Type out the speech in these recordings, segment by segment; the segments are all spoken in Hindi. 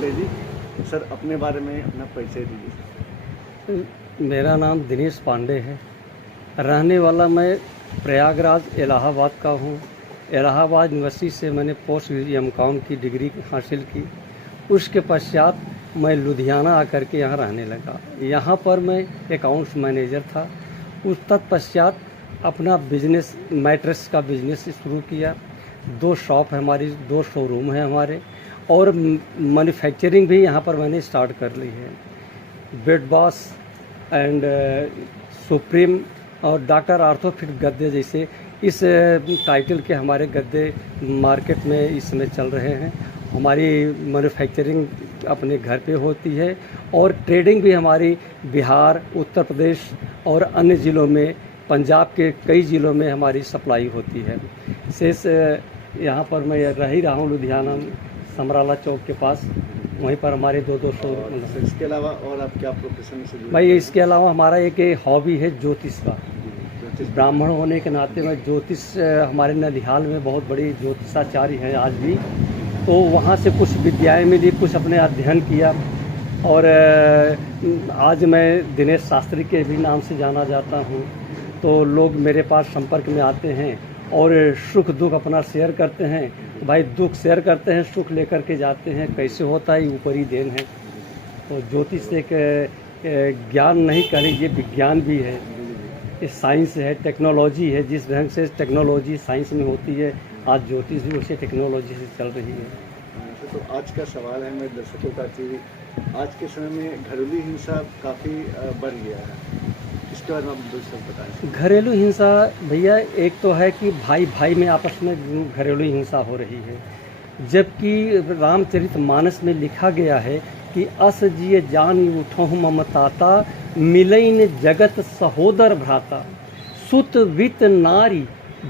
पांडे जी। सर, अपने बारे में अपना परिचय दीजिए। मेरा नाम दिनेश पांडे है। रहने वाला मैं प्रयागराज इलाहाबाद का हूँ। इलाहाबाद यूनिवर्सिटी से मैंने पोस्ट एम.कॉम की डिग्री हासिल की। उसके पश्चात मैं लुधियाना आकर के यहाँ रहने लगा। यहाँ पर मैं अकाउंट्स मैनेजर था। उस तत्पश्चात अपना बिजनेस मैट्रेस का बिजनेस शुरू किया। 2 शॉप है हमारी, 2 शोरूम है हमारे, और मैन्युफैक्चरिंग भी यहाँ पर मैंने स्टार्ट कर ली है। बेड बॉस एंड सुप्रीम और डॉक्टर आर्थोफिट गद्दे जैसे इस टाइटल के हमारे गद्दे मार्केट में इस समय चल रहे हैं। हमारी मैन्युफैक्चरिंग अपने घर पे होती है और ट्रेडिंग भी हमारी बिहार, उत्तर प्रदेश और अन्य ज़िलों में, पंजाब के कई ज़िलों में हमारी सप्लाई होती है। शेष यहाँ पर मैं रह ही रहा हूँ लुधियाना में, समराला चौक के पास। वहीं पर हमारे 2 शो। इसके अलावा और आप क्या प्रोफेशन से जुड़े? भाई इसके अलावा हमारा एक हॉबी है ज्योतिष का। ब्राह्मण होने के नाते मैं ज्योतिष, हमारे ननिहाल में बहुत बड़ी ज्योतिषाचार्य हैं आज भी, तो वहाँ से कुछ विद्याएं मिली, कुछ अपने अध्ययन किया। और आज मैं दिनेश शास्त्री के भी नाम से जाना जाता हूँ। तो लोग मेरे पास संपर्क में आते हैं और सुख दुख अपना शेयर करते हैं। भाई दुख शेयर करते हैं, सुख लेकर के जाते हैं। कैसे होता है, ऊपरी देन है। तो ज्योतिष एक ज्ञान नहीं कह लीजिए, विज्ञान भी है, ये साइंस है, टेक्नोलॉजी है। जिस ढंग से टेक्नोलॉजी साइंस में होती है, आज ज्योतिष भी उसी टेक्नोलॉजी से चल रही है। तो आज का सवाल है मेरे दर्शकों का कि आज के समय में घरेलू हिंसा काफ़ी बढ़ गया है, इसके बारे में आप दूसरा बताएं। घरेलू हिंसा भैया, एक तो है कि भाई भाई में आपस में घरेलू हिंसा हो रही है, जबकि रामचरितमानस में लिखा गया है कि अस जिय जान उठहु ममताता, मिलैन जगत सहोदर भ्राता, सुत वित नारी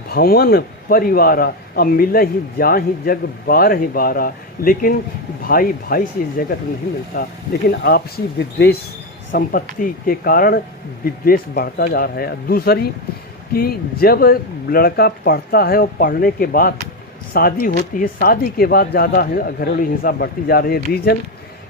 भवन परिवारा, अब मिलहि जाहि जग बारहि बारा। लेकिन भाई भाई से इस जगत में नहीं मिलता, लेकिन आपसी विद्वेष, संपत्ति के कारण विद्वेष बढ़ता जा रहा है। दूसरी कि जब लड़का पढ़ता है और पढ़ने के बाद शादी होती है, शादी के बाद ज़्यादा घरेलू हिंसा बढ़ती जा रही है। रीजन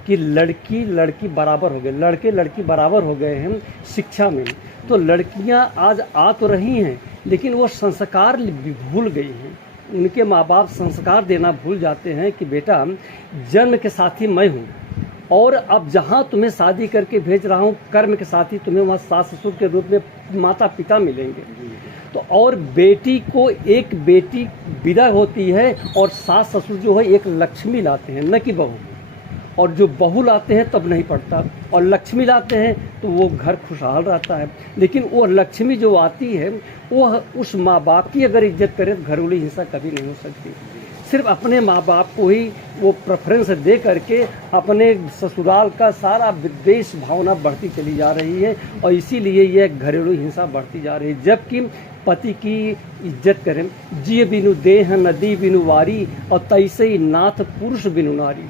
कि लड़की बराबर हो गए, लड़के लड़की बराबर हो गए हैं शिक्षा में। तो लड़कियां आज आ तो रही हैं, लेकिन वो संस्कार भूल गई हैं। उनके माँ बाप संस्कार देना भूल जाते हैं कि बेटा जन्म के साथी मैं हूँ, और अब जहाँ तुम्हें शादी करके भेज रहा हूँ, कर्म के साथी तुम्हें वहाँ सास ससुर के रूप में माता पिता मिलेंगे। तो और बेटी को एक बेटी विदा होती है और सास ससुर जो है एक लक्ष्मी लाते हैं, न कि बहू। और जो बहू लाते हैं तब नहीं पड़ता, और लक्ष्मी लाते हैं तो वो घर खुशहाल रहता है। लेकिन वो लक्ष्मी जो आती है, वो उस माँ बाप की अगर इज्जत करे तो घरेलू हिंसा कभी नहीं हो सकती। सिर्फ अपने माँ बाप को ही वो प्रेफरेंस दे करके अपने ससुराल का सारा विद्वेष भावना बढ़ती चली जा रही है, और इसीलिए यह घरेलू हिंसा बढ़ती जा रही है। जबकि पति की इज्जत करें, जिय बिनु देह नदी बिनु वारी, और तैसे ही नाथ पुरुष बिनु नारी।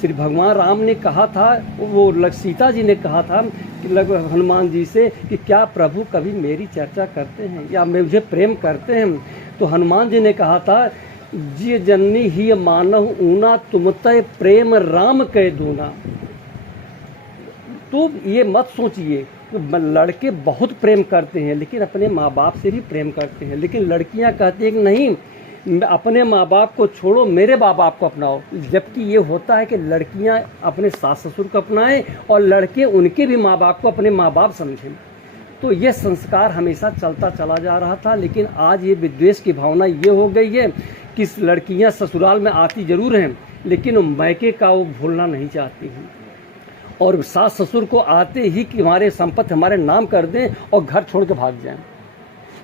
श्री भगवान राम ने कहा था, वो सीता जी ने कहा था कि हनुमान जी से कि क्या प्रभु कभी मेरी चर्चा करते हैं या मुझे प्रेम करते हैं? तो हनुमान जी ने कहा था, जिय जननी ही मानहु ऊना, तुम तय प्रेम राम कह दूना। तो ये मत सोचिए, लड़के बहुत प्रेम करते हैं, लेकिन अपने माँ बाप से भी प्रेम करते हैं। लेकिन लड़कियां कहती हैं कि नहीं, अपने माँ बाप को छोड़ो, मेरे माँ बाप को अपनाओ। जबकि ये होता है कि लड़कियां अपने सास ससुर को अपनाएं और लड़के उनके भी माँ बाप को अपने माँ बाप समझें। तो ये संस्कार हमेशा चलता चला जा रहा था, लेकिन आज ये विद्वेष की भावना ये हो गई है कि लड़कियां ससुराल में आती जरूर हैं, लेकिन मैके का वो भूलना नहीं चाहती हैं, और सास ससुर को आते ही कि हमारे संपत्ति हमारे नाम कर दें और घर छोड़ के भाग जाएं।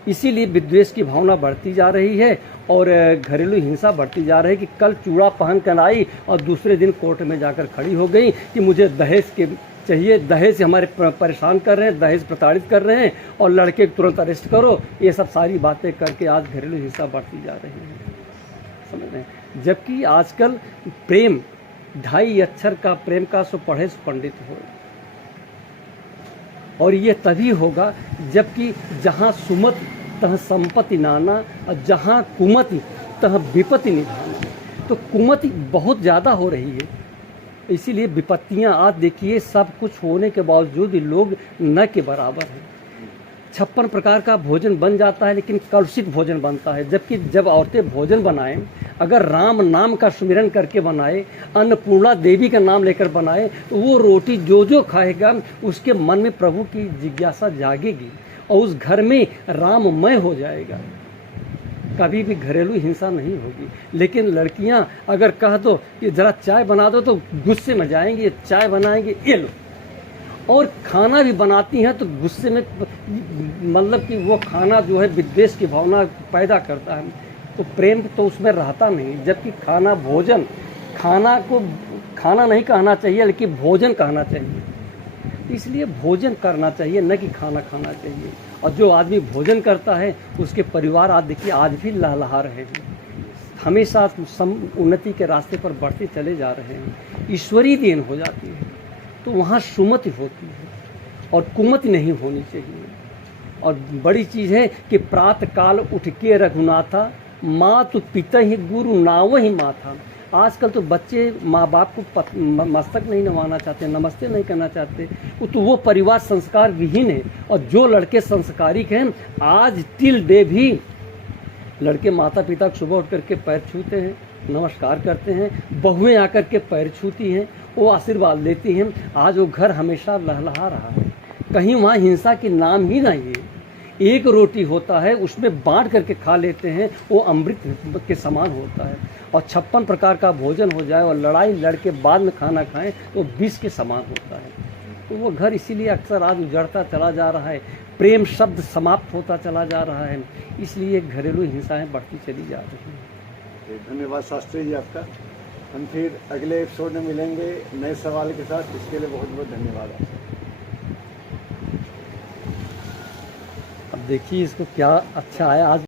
इसीलिए विद्वेष की भावना बढ़ती जा रही है और घरेलू हिंसा बढ़ती जा रही है कि कल चूड़ा पहन कर आई और दूसरे दिन कोर्ट में जाकर खड़ी हो गई कि मुझे दहेज के चाहिए, दहेज से हमारे परेशान कर रहे हैं, दहेज प्रताड़ित कर रहे हैं, और लड़के तुरंत अरेस्ट करो। ये सब सारी बातें करके आज घरेलू हिंसा बढ़ती जा रही है, समझ रहे हैं। जबकि आजकल प्रेम 2.5 अक्षर का प्रेम का सो पढ़े सो पंडित हो, और ये तभी होगा जबकि जहाँ सुमति तह संपत्ति नाना, और जहाँ कुमति तह विपत्ति निधाना। तो कुमति बहुत ज़्यादा हो रही है, इसीलिए विपत्तियां आज देखिए, सब कुछ होने के बावजूद लोग न के बराबर हैं। 56 प्रकार का भोजन बन जाता है, लेकिन कलुषित भोजन बनता है। जबकि जब औरतें भोजन बनाएं, अगर राम नाम का सुमिरन करके बनाए, अन्नपूर्णा देवी का नाम लेकर बनाए, तो वो रोटी जो जो खाएगा उसके मन में प्रभु की जिज्ञासा जागेगी और उस घर में राममय हो जाएगा। कभी भी घरेलू हिंसा नहीं होगी। लेकिन लड़कियां अगर कह दो कि ज़रा चाय बना दो, तो गुस्से में जाएंगी, चाय बनाएंगे, ये लो। और खाना भी बनाती हैं तो गुस्से में, मतलब कि वो खाना जो है विद्वेष की भावना पैदा करता है, तो प्रेम तो उसमें रहता नहीं। जबकि खाना, भोजन, खाना को खाना नहीं कहना चाहिए, लेकिन भोजन कहना चाहिए। इसलिए भोजन करना चाहिए, न कि खाना खाना चाहिए। और जो आदमी भोजन करता है उसके परिवार आज देखिए आज भी लहलहा रहे हैं, हमेशा उन्नति के रास्ते पर बढ़ते चले जा रहे हैं। ईश्वरीय देन हो जाती है तो वहाँ सुमति होती है और कुमति नहीं होनी चाहिए। और बड़ी चीज़ है कि प्रातः काल उठ के रघुनाथा, मातु पिता ही गुरु नाव ही माथा। आजकल तो बच्चे माँ बाप को मस्तक नहीं नवाना चाहते, नमस्ते नहीं करना चाहते, तो वो परिवार संस्कार विहीन है। और जो लड़के संस्कारिक हैं, आज टिल डे भी लड़के माता पिता को सुबह उठ करके पैर छूते हैं, नमस्कार करते हैं, बहुएं आकर के पैर छूती हैं, वो आशीर्वाद लेती हैं। आज वो घर हमेशा लहलहा रहा है, कहीं वहाँ हिंसा के नाम ही नहीं है। एक रोटी होता है, उसमें बांट करके खा लेते हैं, वो अमृत के समान होता है। और 56 प्रकार का भोजन हो जाए और लड़ाई लड़के बाद में खाना खाएं तो विष के समान होता है। तो वो घर इसीलिए अक्सर आज उजड़ता चला जा रहा है, प्रेम शब्द समाप्त होता चला जा रहा है, इसलिए घरेलू हिंसाएं बढ़ती चली जा रही हैं। धन्यवाद शास्त्री जी आपका। हम फिर अगले एपिसोड में मिलेंगे नए सवाल के साथ। इसके लिए बहुत बहुत धन्यवाद आपका। अब देखिए इसको क्या अच्छा है आज।